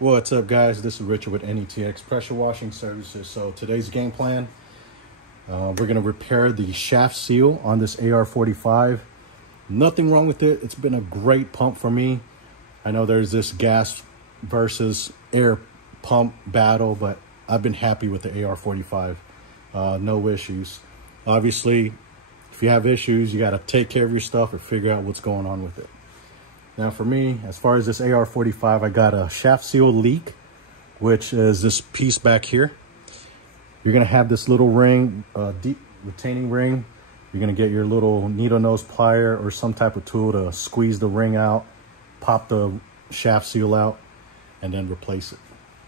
What's up, guys? This is Richard with NETX Pressure Washing Services. So today's game plan, we're going to repair the shaft seal on this AR45. Nothing wrong with it. It's been a great pump for me. I know there's this gas versus air pump battle, but I've been happy with the AR45. No issues. Obviously, if you have issues, you got to take care of your stuff or figure out what's going on with it. Now for me, as far as this AR45, I got a shaft seal leak, which is this piece back here. You're gonna have this little ring, deep retaining ring. You're gonna get your little needle nose plier or some type of tool to squeeze the ring out, pop the shaft seal out, and then replace it.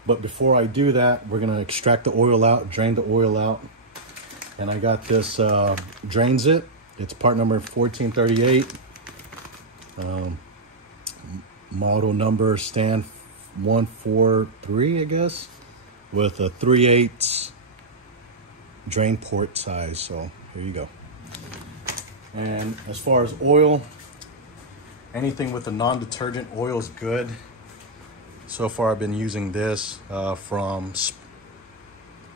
But before I do that, we're gonna extract the oil out, drain the oil out. And I got this Drainzit. It's part number 1438. Model number stand 143, I guess, with a 3/8 drain port size. So here you go. And as far as oil, anything with a non-detergent oil is good. So far I've been using this from,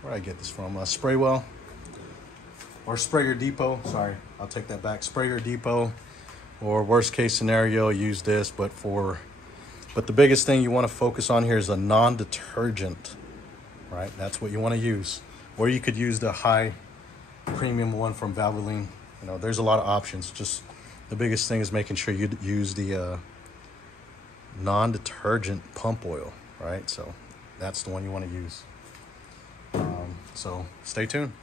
where did I get this from? Spraywell or Sprayer Depot. Sorry, I'll take that back. Sprayer Depot. Or worst case scenario, use this, but the biggest thing you want to focus on here is a non-detergent, right? That's what you want to use. Or you could use the high premium one from Valvoline. You know, there's a lot of options. Just the biggest thing is making sure you use the non-detergent pump oil, right? So that's the one you want to use. So stay tuned.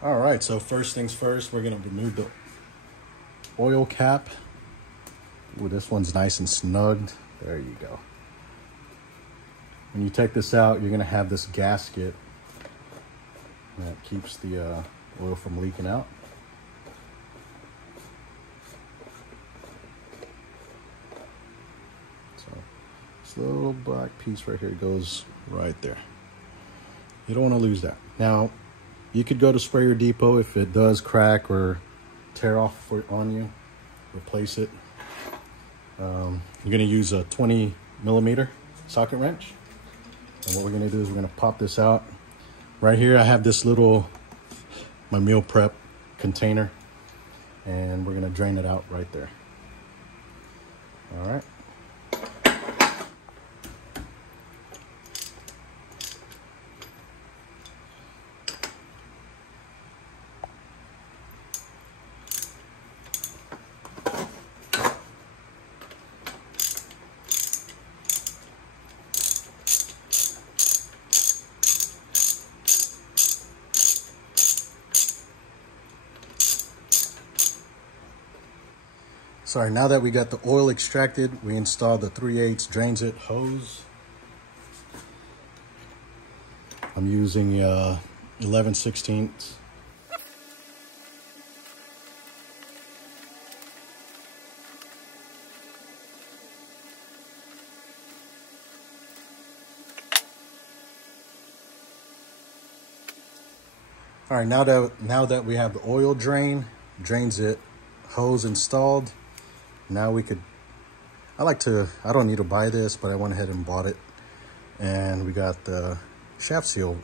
All right, so first things first, we're going to remove the oil cap. Ooh, this one's nice and snugged. There you go. When you take this out, you're gonna have this gasket that keeps the oil from leaking out. So this little black piece right here goes right there. You don't want to lose that. Now, you could go to Sprayer Depot if it does crack or tear off on you, replace it. You're gonna use a 20mm socket wrench. And what we're gonna do is we're gonna pop this out. Right here, I have this little, my meal prep container, and we're gonna drain it out right there. All right. Sorry, now that we got the oil extracted, we installed the 3/8 Drainzit hose. I'm using 11/16. All right, now that we have the oil Drainzit hose installed, now we could, I don't need to buy this, but I went ahead and bought it. And we got the shaft seal.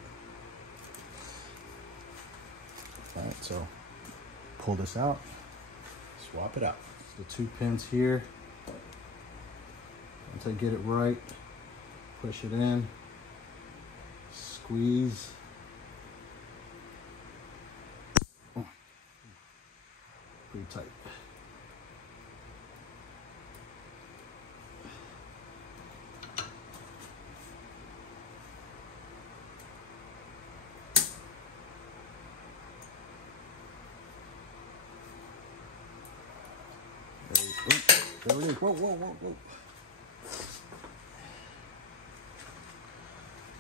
All right, so pull this out, swap it out. The 2 pins here. Once I get it right, push it in, squeeze. Oh, pretty tight. There it is. Whoa, whoa, whoa, whoa.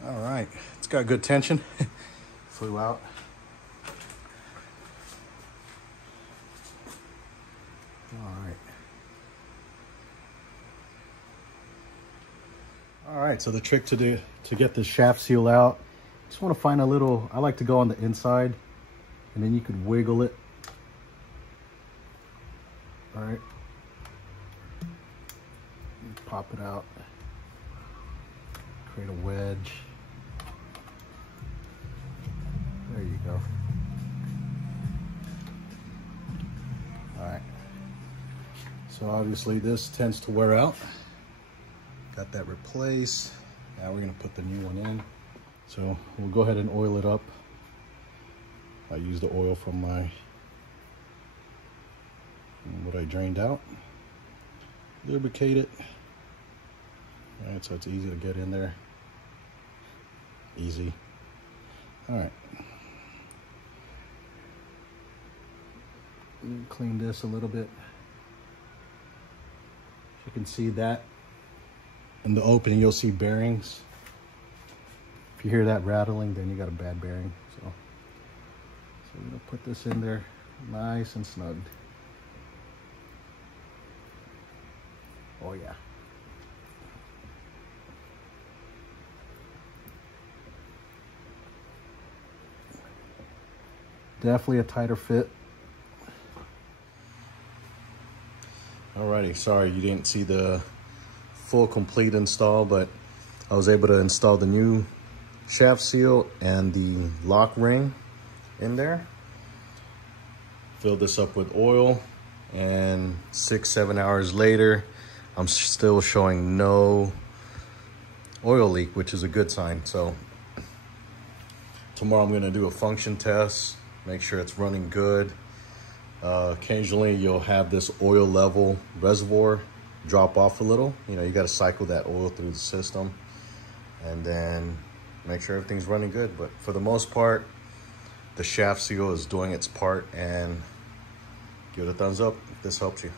All right. It's got good tension. Flew out. All right. All right. So the trick to get the shaft seal out, just want to find a little, I like to go on the inside, and then you could wiggle it. All right. Pop it out. create a wedge. There you go. All right. So obviously this tends to wear out. Got that replaced. Now we're gonna put the new one in. So we'll go ahead and oil it up. I used the oil from what I drained out. Lubricate it. All right, so it's easy to get in there. Easy. All right. Clean this a little bit. You can see that in the opening, you'll see bearings. If you hear that rattling, then you got a bad bearing. So we're gonna put this in there nice and snug. Oh yeah. Definitely a tighter fit. Alrighty, sorry you didn't see the full complete install, but I was able to install the new shaft seal and the lock ring in there. Fill this up with oil, and 6-7 hours later, I'm still showing no oil leak, which is a good sign. So tomorrow I'm gonna do a function test, make sure it's running good. Occasionally you'll have this oil level reservoir drop off a little. You know, you got to cycle that oil through the system and then make sure everything's running good. But for the most part, the shaft seal is doing its part, and give it a thumbs up if this helps you.